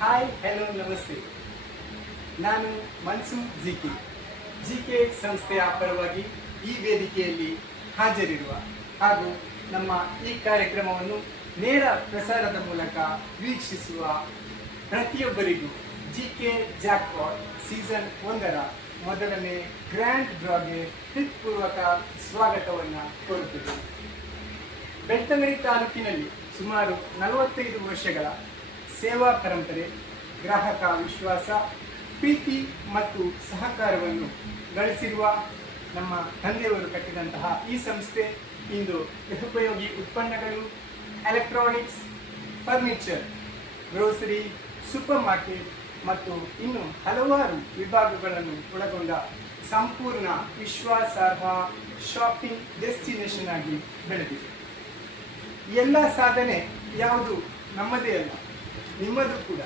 Hi hello ನಮಸ್ತೆ ನಾನು Mansoor GK. GK ಸಂಸ್ಥೆಯ ಪರವಾಗಿ ಈ ವೇದಿಕೆಯಲ್ಲಿ ಹಾಜರಿರುವ ಹಾಗೂ ನಮ್ಮ ಈ ಕಾರ್ಯಕ್ರಮವನ್ನು ನೇರ ಪ್ರಸಾರದ ಮೂಲಕ ವೀಕ್ಷಿಸುವ ಪ್ರತಿಯೊಬ್ಬರಿಗೂ ಜಿ ಕೆ ಜಾಕ್ಪಾಟ್ ಸೀಸನ್ ಒಂದರ ಮೊದಲನೇ ಗ್ರ್ಯಾಂಡ್ ಡ್ರಾಗೆ ಹೃತ್ಪೂರ್ವಕ ಸ್ವಾಗತವನ್ನು ಕೋರುತ್ತಿದ್ದೇನೆ ಬೆಳ್ತಂಗಡಿ ತಾಲೂಕಿನಲ್ಲಿ ಸುಮಾರು ನಲವತ್ತೈದು ವರ್ಷಗಳ ಸೇವಾ ಪರಂಪರೆ, ಗ್ರಾಹಕ ವಿಶ್ವಾಸ, ಪ್ರೀತಿ ಮತ್ತು ಸಹಕಾರವನ್ನು ಗಳಿಸಿರುವ ನಮ್ಮ ತಂದೆಯವರು ಕಟ್ಟಿದಂತಹ ಈ ಸಂಸ್ಥೆ ಇಂದು ಗೃಹೋಪಯೋಗಿ ಉತ್ಪನ್ನಗಳು electronics furniture grocery super market ಮತ್ತು ಇನ್ನು ಹಲವಾರು ವಿಭಾಗಗಳನ್ನು ಒಳಗೊಂಡ ಸಂಪೂರ್ಣ ವಿಶ್ವಾಸಾರ್ಹ ಶಾಪಿಂಗ್ ಡೆಸ್ಟಿನೇಷನ್ ಆಗಿ ಬೆಳೆದಿದೆ. ಎಲ್ಲ ಸಾಧನೆ ಯಾವುದು? ನಮ್ಮದೇ ಅಲ್ಲ. ನಿಮ್ಮದು ಕೂಡ.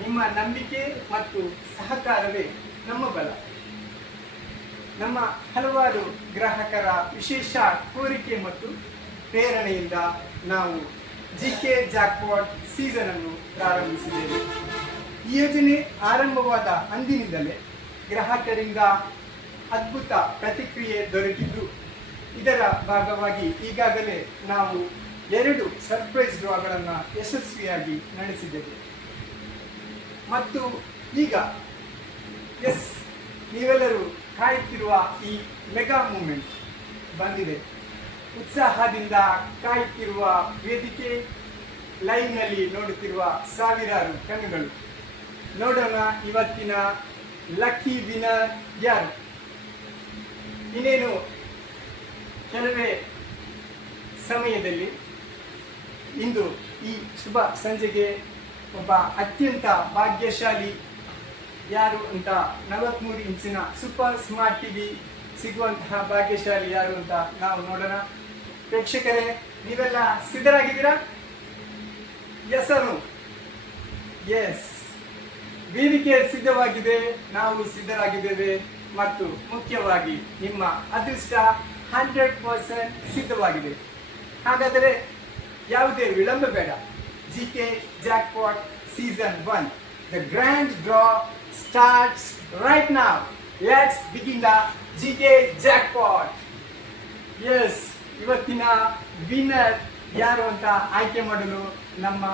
ನಿಮ್ಮ ನಂಬಿಕೆ ಮತ್ತು ಸಹಕಾರವೇ ನಮ್ಮ ಬಲ. ನಮ್ಮ ಹಲವಾರು ಗ್ರಾಹಕರ ವಿಶೇಷ ಕೋರಿಕೆ ಮತ್ತು ಪ್ರೇರಣೆಯಿಂದ ನಾವು ಜಿ ಕೆ ಜಾಕ್ಪಾಟ್ ಸೀಸನ್ ಅನ್ನು ಪ್ರಾರಂಭಿಸಿದ್ದೇವೆ. ಈ ಯೋಜನೆ ಆರಂಭವಾದ ಅಂದಿನಿಂದಲೇ ಗ್ರಾಹಕರಿಂದ ಅದ್ಭುತ ಪ್ರತಿಕ್ರಿಯೆ ದೊರೆತಿದ್ದು ಇದರ ಭಾಗವಾಗಿ ಈಗಾಗಲೇ ನಾವು ಎರಡು ಸರ್ಪ್ರೈಸ್ ಡ್ರಾಗಳನ್ನು ಯಶಸ್ವಿಯಾಗಿ ನಡೆಸಿದ್ದೇವೆ. ಮತ್ತು ಈಗ ಎಸ್, ನೀವೆಲ್ಲರೂ ಕಾಯುತ್ತಿರುವ ಈ ಮೆಗಾ ಮೂಮೆಂಟ್ ಬಂದಿದೆ. ಉತ್ಸಾಹದಿಂದ ಕಾಯುತ್ತಿರುವ ವೇದಿಕೆ ಲೈವ್ನಲ್ಲಿ ನೋಡುತ್ತಿರುವ ಸಾವಿರಾರು ಕಣ್ಣುಗಳು. ನೋಡೋಣ ಇವತ್ತಿನ ಲಕ್ಕಿ ವಿನರ್ ಯಾರು? ಇನ್ನೇನು ಕೆಲವೇ ಸಮಯದಲ್ಲಿ ಇಂದು ಈ ಶುಭ ಸಂಜೆಗೆ ಒಬ್ಬ ಅತ್ಯಂತ ಭಾಗ್ಯಶಾಲಿ ಯಾರು ಅಂತ ನಲವತ್ಮೂರು ಇಂಚಿನ ಸೂಪರ್ ಸ್ಮಾರ್ಟ್ ಟಿವಿ ಸಿಗುವಂತಹ ಭಾಗ್ಯಶಾಲಿ ಯಾರು ಅಂತ ನಾವು ನೋಡೋಣ. ಪ್ರೇಕ್ಷಕರೇ, ನೀವೆಲ್ಲ ಸಿದ್ಧರಾಗಿದ್ದೀರಾ? ಹೆಸರು ಎಸ್ ವೇದಿಕೆ ಸಿದ್ಧವಾಗಿದೆ, ನಾವು ಸಿದ್ಧರಾಗಿದ್ದೇವೆ ಮತ್ತು ಮುಖ್ಯವಾಗಿ ನಿಮ್ಮ ಅದೃಷ್ಟ ಹಂಡ್ರೆಡ್ ಪರ್ಸೆಂಟ್ ಸಿದ್ಧವಾಗಿದೆ. ಹಾಗಾದರೆ ಯಾವುದೇ ವಿಳಂಬ ಬೇಡ. G K jackpot season one the grand draw starts right now let's begin the G K jackpot yes ಇವತ್ತಿನ ವಿನ್ನರ್ ಯಾರು ಅಂತ ಆಯ್ಕೆ ಮಾಡಲು ನಮ್ಮ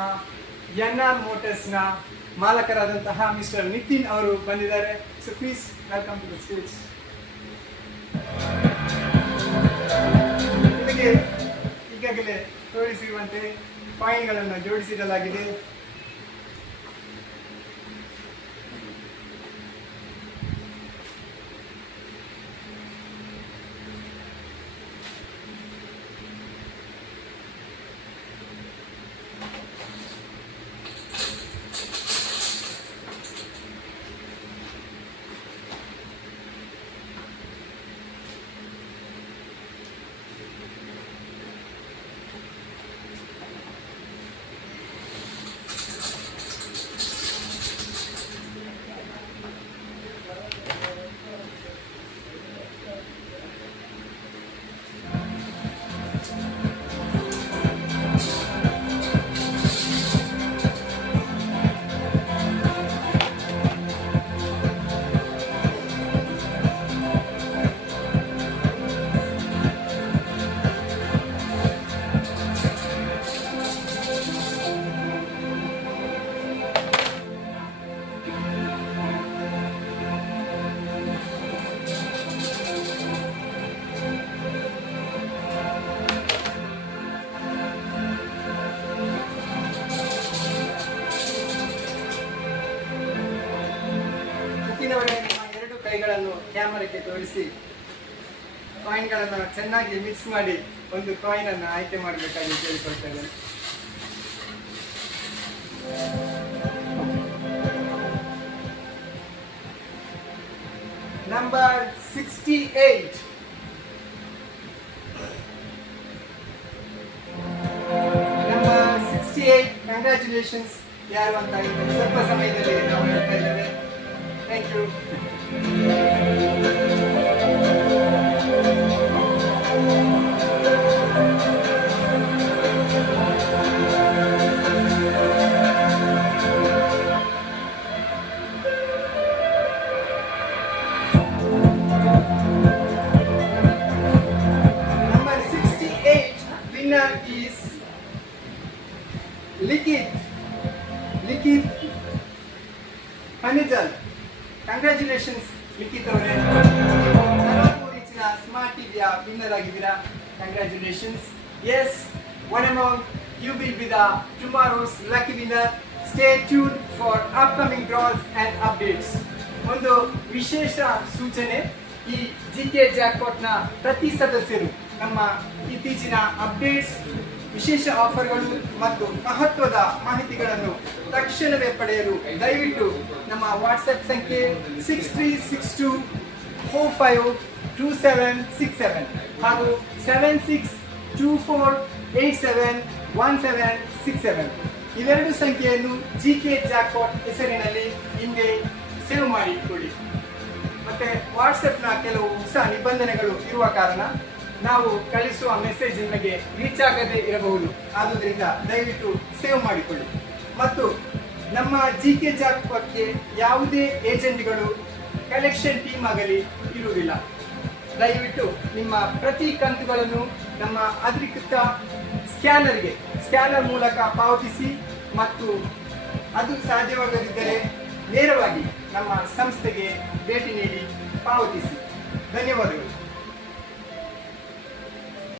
ಎನ್ ಆರ್ ಮೋಟರ್ಸ್ನ ಮಾಲಕರಾದಂತಹ ಮಿಸ್ಟರ್ ನಿತಿನ್ ಅವರು ಬಂದಿದ್ದಾರೆ. So please welcome to the stage ನಿಮಗೆ ತೋರಿಸಿರುವಂತೆ ಫೈಲ್ಗಳನ್ನು ಜೋಡಿಸಿಡಲಾಗಿದೆ. ಕ್ಯಾಮರಾಕ್ಕೆ ತೋರಿಸಿ ಕಾಯಿನ್ಗಳನ್ನು ಚೆನ್ನಾಗಿ ಮಿಕ್ಸ್ ಮಾಡಿ ಒಂದು ಕಾಯಿನ್ ಅನ್ನು ಆಯ್ಕೆ ಮಾಡಬೇಕಾಗಿ ಕೇಳಿಕೊಳ್ತೇವೆ. Number sixty eight number sixty eight congratulations ಯಾರು ಅಂತ ಸ್ವಲ್ಪ ಸಮಯದಲ್ಲಿ ನಾವು ಹೇಳ್ತಾ ಲಿಖಿತ್ ಲಿಖಿತ್ ಫನಿಜಲ್ ಕಂಗ್ರ್ಯಾಚುಲೇಷನ್ಸ್ ಲಿಖಿತ್ ಅವರೇ. ಸ್ಮಾರ್ಟ್ ಟಿವಿಯ ವಿನ್ನರ್ ಆಗಿದ್ದೀರಾ? Congratulations yes one amount you will be the tomorrow's lucky winner stay tune for upcoming draws and updates ಒಂದು ವಿಶೇಷ ಸೂಚನೆ, ಈ ಜಿ ಕೆ ಜಾಕ್ಪಾಟ್ನ ಪ್ರತಿ ಸದಸ್ಯರು ನಮ್ಮ ಇತ್ತೀಚಿನ ಅಪ್ಡೇಟ್ಸ್ ವಿಶೇಷ ಆಫರ್ಗಳು ಮತ್ತು ಮಹತ್ವದ ಮಾಹಿತಿಗಳನ್ನು ತಕ್ಷಣವೇ ಪಡೆಯಲು ದಯವಿಟ್ಟು ನಮ್ಮ ವಾಟ್ಸಪ್ ಸಂಖ್ಯೆ six three six two four five two seven six seven ಹಾಗೂ seven six two four eight seven one seven six seven ಇವೆರಡು ಸಂಖ್ಯೆಯನ್ನು ಜಿ ಕೆ ಜಾಕ್ಪಾಟ್ ಹೆಸರಿನಲ್ಲಿ ಹಿಂದೆ ಸೇವ್ ಮಾಡಿ ಮತ್ತು ಮತ್ತೆ ವಾಟ್ಸಪ್ನ ಕೆಲವು ಹೊಸ ನಿಬಂಧನೆಗಳು ಇರುವ ಕಾರಣ ನಾವು ಕಳಿಸುವ ಮೆಸೇಜ್ ನಿಮಗೆ ರೀಚ್ ಆಗದೇ ಇರಬಹುದು. ಆದುದರಿಂದ ದಯವಿಟ್ಟು ಸೇವ್ ಮಾಡಿಕೊಳ್ಳಿ. ಮತ್ತು ನಮ್ಮ ಜಿ ಕೆ ಜಾಕ್ಪಾಟ್ಗೆ ಯಾವುದೇ ಏಜೆಂಟ್ಗಳು ಕಲೆಕ್ಷನ್ ಟೀಮ್ ಆಗಲಿ ಇರುವುದಿಲ್ಲ. ದಯವಿಟ್ಟು ನಿಮ್ಮ ಪ್ರತಿ ಕಂತುಗಳನ್ನು ನಮ್ಮ ಅಧಿಕೃತ ಸ್ಕ್ಯಾನರ್ಗೆ, ಸ್ಕ್ಯಾನರ್ ಮೂಲಕ ಪಾವತಿಸಿ ಮತ್ತು ಅದು ಸಾಧ್ಯವಾಗದಿದ್ದರೆ ನೇರವಾಗಿ ನಮ್ಮ ಸಂಸ್ಥೆಗೆ ಭೇಟಿ ನೀಡಿ ಪಾವತಿಸಿ. ಧನ್ಯವಾದಗಳು.